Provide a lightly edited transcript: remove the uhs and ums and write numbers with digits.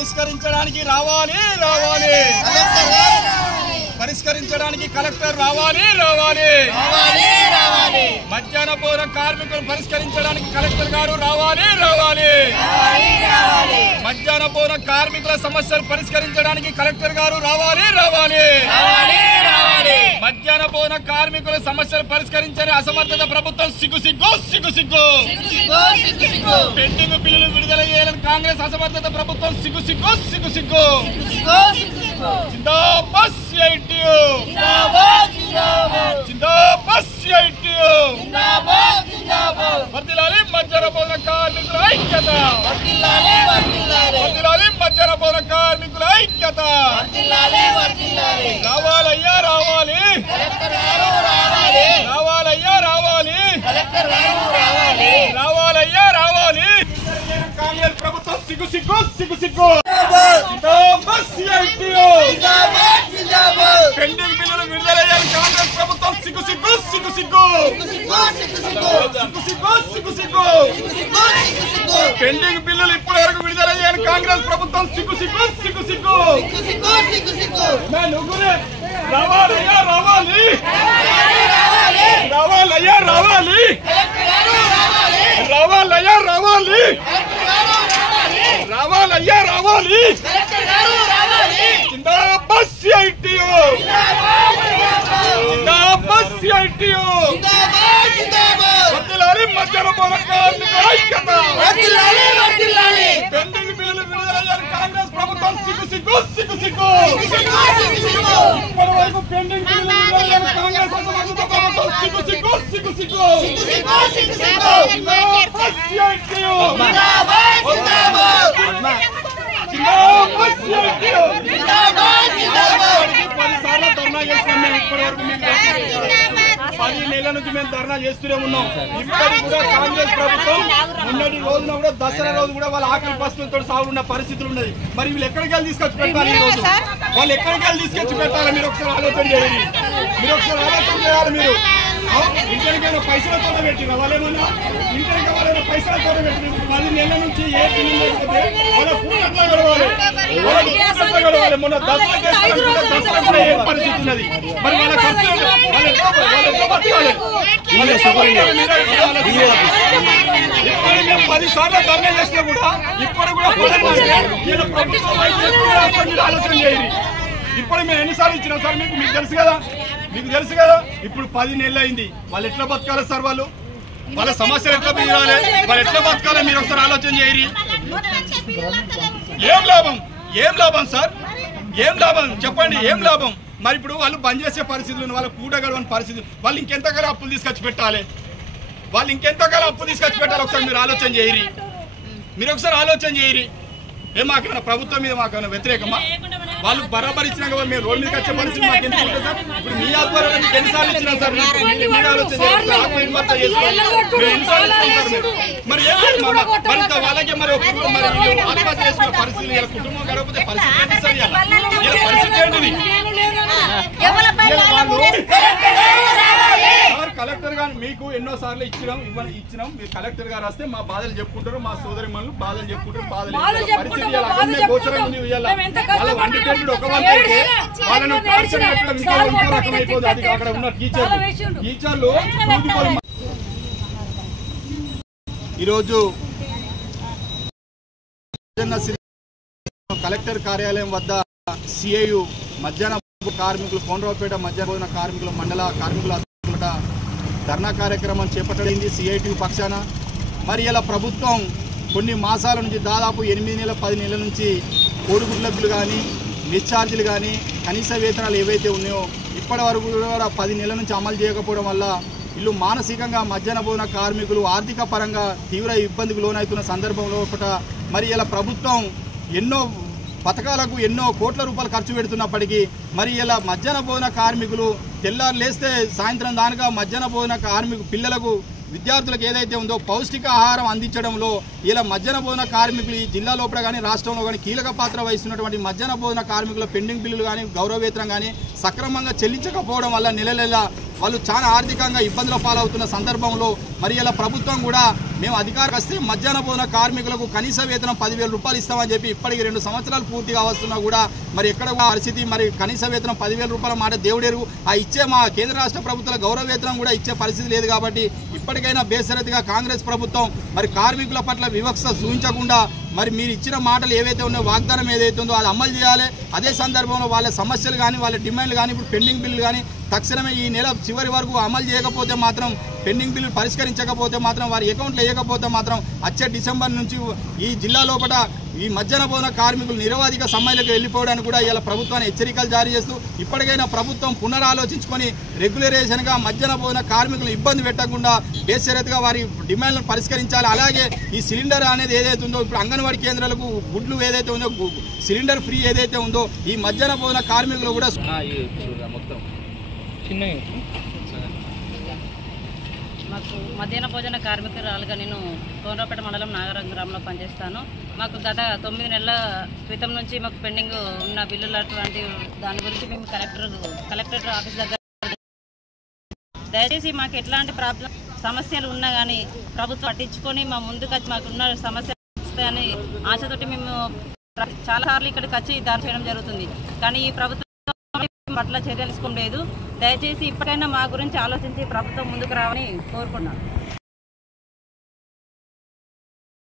పరిష్కరించడానికి రావాలి రావాలి పరిష్కరించడానికి కలెక్టర్ రావాలి రావాలి రావాలి మధ్యాహ్న భోజన కార్మికులు పరిష్కరించడానికి కలెక్టర్ గారు రావాలి రావాలి మధ్యాహ్న భోజన కార్మికుల సమస్యలు పరిష్కరించడానికి కలెక్టర్ గారు రావాలి రావాలి మధ్యాహ్న భోజన కార్మికుల సమస్యలు పరిష్కరించని అసమర్థత ప్రభుత్వం సిగ్గు సిగ్గు సిగ్గు సిగ్గు పెండింగ్ బిల్లులు విడుదల చేయాలని కాంగ్రెస్ అసమర్థత ప్రభుత్వం సిగ్గు సిగ్గు సిగ్గు సిగ్గు జిందాబాద్ సిఐటియు జిందాబాద్ సిఐటియు వర్ధిల్లాలి మధ్యాహ్న భోజన కార్మికుల ఐక్యత వర్ధిల్లాలి మధ్యాహ్న భోజన కార్మికుల ఐక్యత రావాలయ్యా రావాలి రావాలయ్యా రావాలి రావాలయ్యా రావాలి కాంగ్రెస్ ప్రభుత్వం సిగ్గు సిగ్గు సిగ్గు సిగ్గు పెండింగ్ బిల్లులు విడుదలయ్యాలి కాంగ్రెస్ ప్రభుత్వం సిగ్గు సిగ్గు సిగ్గు సిగ్గు సిగ్గు సిగ్గు పెండింగ్ బిల్లులు ఇప్పటి వరకు విడుదలయ్యాలి కాంగ్రెస్ ప్రభుత్వం సిగ్గు సిగ్గు సిగ్గు సిగ్గు రావాలయ్యా రావాలి రావాలయ్యా రావాలి రావాలయ్యా రావాలి రావాలయ్యా రావాలి జిందాబాద్ సిఐటియు జిందాబాద్ సిఐటియు వర్ధిల్లాలి మధ్యాహ్న భోజన కార్మికుల ఐక్యత పెండింగ్ బిల్లులు విడుదలయ్యాలి కాంగ్రెస్ ప్రభుత్వం సిగ్గు సిగ్గు సిగ్గు సిగ్గు ఇప్పటివరకు పెండింగ్ బిల్లులు విడుదలయ్యాలి కాంగ్రెస్ ప్రభుత్వం సిగ్గు సిగ్గు సిగ్గు సిగ్గు జిందాబాద్ సిఐటియు పది నెలల నుంచి మేము ధర్నా చేస్తూనే ఉన్నాం. ఇప్పటికి కూడా కాంగ్రెస్ ప్రభుత్వం మొన్నటి రోజున కూడా దసరా రోజు కూడా వాళ్ళ ఆకలి పస్తులతో సాగున్న పరిస్థితులు ఉన్నది. మరి వీళ్ళు ఎక్కడికి వెళ్ళి తీసుకొచ్చి పెట్టాలి? ఈ రోజు వాళ్ళు ఎక్కడికి వెళ్ళి తీసుకొచ్చి పెట్టాలి? మీరు ఒకసారి ఆలోచన చేయాలి. మీరు ఒకసారి ఆలోచన చేయాలి. మీరు ఇంటికైనా పైసలతో పెట్టిన వాళ్ళేమన్నా ఇంటికి వాళ్ళైనా పైసలతో పెట్టిన 10 నెలల నుంచి ఏ పిల్లలు లేకపోతే వాళ్ళ పూర్ణంగా గడవాలి. మొన్న దసరా కూడా ఏ పరిస్థితి ఉన్నది? మరి వాళ్ళ ఖర్చు మేము 10 సార్లు ధర్నా చేసినా కూడా ఇప్పుడు కూడా ఆలోచన చేయండి. ఇప్పుడు మేము ఎన్నిసార్లు ఇచ్చినాం సార్? మీకు తెలుసు కదా, మీకు తెలుసు కదా. ఇప్పుడు 10 నెలలు అయింది. వాళ్ళు ఎట్లా బతకాలి సార్? వాళ్ళ సమస్యలు ఎట్లా తీరాలి? వాళ్ళు ఎట్లా బతకాలి? మీరు ఒకసారి ఆలోచన చేయరి. ఏం లాభం? ఏం లాభం సార్? ఏం లాభం చెప్పండి? ఏం లాభం? మరి ఇప్పుడు వాళ్ళు బంద్ చేసే పరిస్థితులు, వాళ్ళ పూట గడవని పరిస్థితులు, వాళ్ళు ఇంకెంతకాలం అప్పులు తీసుకొచ్చి పెట్టాలి? వాళ్ళు ఇంకెంతకాలం అప్పు తీసుకొచ్చి పెట్టాలి? ఒకసారి మీరు ఆలోచన చేయరి. మీరు ఒకసారి ఆలోచన చేయరి. మాకేమైనా ప్రభుత్వం మీద మాకేమైనా వ్యతిరేకమా? వాళ్ళు బరాబర్ ఇచ్చినాక మేము రోడ్డు మీదకి వచ్చే పరిస్థితి మాకు ఎందుకు ఉంటుంది సార్? ఇప్పుడు మీ ఆధ్వర్యంలో మీకు ఎన్నిసార్లు ఇచ్చినాం సార్? మీరు ఆలోచన చేయాలి. ఆత్మహత్య చేసుకోవాలి. మేము ఎన్నిసార్లు ఇచ్చినాం సార్? మీరు మరి ఏం లేదు మరి వాళ్ళకి మరి ఆత్మహత్య చేసుకునే పరిస్థితి, ఇలా కుటుంబం గడపతే పరిస్థితి ఏంటి సార్? ఇలా పరిస్థితి ఏంటిది? కలెక్టర్ గారు మీకు ఎన్నోసార్లు ఇచ్చినాం మీరు కలెక్టర్ గారు వస్తే మా బాధలు చెప్పుకుంటారు, మా సోదరి మనులు బాధలు చెప్పుకుంటారు. బాధలు పరిస్థితి గోచరంగా ఉంది. వాళ్ళ వంటి పేరు ఒక వాళ్ళు అయితే వాళ్ళను ఇంకో రకం అయిపోతుంది. అది అక్కడ ఉన్న టీచర్లు ఈరోజు కలెక్టర్ కార్యాలయం వద్ద సిఐయు మధ్యాహ్న కార్మికులు, కోనరావుపేట మధ్యాహ్న భోజన కార్మికుల మండల కార్మికుల ధర్నా కార్యక్రమం చేపట్టడింది సిఐటియు పక్షాన. మరి ఇలా ప్రభుత్వం కొన్ని మాసాల నుంచి దాదాపు 8 నెలల 10 నెలల నుంచి కోడిగుడ్ల బిల్లు కానీ, మెస్ ఛార్జీలు కానీ, కనీస వేతనాలు ఏవైతే ఉన్నాయో ఇప్పటి వరకు కూడా 10 నెలల నుంచి అమలు చేయకపోవడం వల్ల వీళ్ళు మానసికంగా మధ్యాహ్న భోజన కార్మికులు ఆర్థిక పరంగా తీవ్ర ఇబ్బందికి లోనవుతున్న సందర్భంలో మరి ఇలా ప్రభుత్వం ఎన్నో పథకాలకు ఎన్నో కోట్ల రూపాయలు ఖర్చు పెడుతున్నప్పటికీ మరి ఇలా మధ్యాహ్న భోజన కార్మికులు తెల్లారు లేస్తే సాయంత్రం దానిగా మధ్యాహ్న భోజన పిల్లలకు విద్యార్థులకు ఏదైతే ఉందో పౌష్టిక ఆహారం అందించడంలో ఇలా మధ్యాహ్న భోజన కార్మికులు ఈ జిల్లా లోపల కానీ రాష్ట్రంలో కానీ కీలక పాత్ర వహిస్తున్నటువంటి మధ్యాహ్న భోజన కార్మికుల పెండింగ్ బిల్లులు కానీ గౌరవ వేతనం కానీ సక్రమంగా చెల్లించకపోవడం వల్ల నెల వాళ్ళు చాలా ఆర్థికంగా ఇబ్బందుల పాలవుతున్న సందర్భంలో మరి ఇలా ప్రభుత్వం కూడా మేము అధికారం వస్తే మధ్యాహ్న భోజన కార్మికులకు కనీస వేతనం 10,000 రూపాయలు ఇస్తామని చెప్పి ఇప్పటికి 2 సంవత్సరాలు పూర్తిగా వస్తున్నా కూడా మరి ఎక్కడ పరిస్థితి మరి కనీస వేతనం 10,000 రూపాయల మాట దేవుడేరు ఆ ఇచ్చే మా కేంద్ర రాష్ట్ర ప్రభుత్వాల గౌరవ వేతనం కూడా ఇచ్చే పరిస్థితి లేదు కాబట్టి ఇప్పటికైనా బేసరతిగా కాంగ్రెస్ ప్రభుత్వం మరి కార్మికుల పట్ల వివక్ష చూపించకుండా మరి మీరు ఇచ్చిన మాటలు ఏవైతే ఉన్నాయో వాగ్దానం ఏదైతే ఉందో అది అమలు చేయాలి. అదే సందర్భంలో వాళ్ళ సమస్యలు కానీ వాళ్ళ డిమాండ్లు కానీ ఇప్పుడు పెండింగ్ బిల్లు కానీ తక్షణమే ఈ నెల చివరి వరకు అమలు చేయకపోతే మాత్రం పెండింగ్ బిల్లు పరిష్కరించకపోతే మాత్రం వారి అకౌంట్లో వేయకపోతే మాత్రం వచ్చే డిసెంబర్ నుంచి ఈ జిల్లా లోపల ఈ మధ్యాహ్న భోజన కార్మికులు నిరవధిక సమ్మెలకు వెళ్ళిపోవడానికి కూడా ఇలా ప్రభుత్వాన్ని హెచ్చరికలు జారీ చేస్తూ ఇప్పటికైనా ప్రభుత్వం పునరాలోచించుకొని రెగ్యులరైజేషన్గా మధ్యాహ్న భోజన కార్మికులు ఇబ్బంది పెట్టకుండా బేషరతుగా వారి డిమాండ్లను పరిష్కరించాలి. అలాగే ఈ సిలిండర్ అనేది ఏదైతే ఉందో ఇప్పుడు అంగన్వాడీ కేంద్రాలకు గుడ్లు ఏదైతే ఉందో సిలిండర్ ఫ్రీ ఏదైతే ఉందో ఈ మధ్యాహ్న భోజన కార్మికులు కూడా మాకు మధ్యాహ్న భోజన కార్మికురాలుగా నేను కోనరావుపేట మండలం నాగరం గ్రామంలో పనిచేస్తాను. మాకు గత 9 నెలల క్రితం నుంచి మాకు పెండింగ్ ఉన్న బిల్లులు అటువంటి దాని గురించి మేము కలెక్టరేట్ ఆఫీస్ దగ్గర దయచేసి మాకు ఎట్లాంటి సమస్యలు ఉన్నా కానీ ప్రభుత్వం పట్టించుకొని మా ముందుకు వచ్చి మాకున్న సమస్యలు వస్తాయని ఆశతోటి మేము చాలా సార్లు ఇక్కడికి వచ్చి దాడి చేయడం జరుగుతుంది. కానీ ఈ ప్రభుత్వం పట్ల చర్యలు తీసుకోలేదు. దయచేసి ఇప్పటికైనా మా గురించి ఆలోచించి ప్రభుత్వం ముందుకు రావాలని కోరుకున్నాను.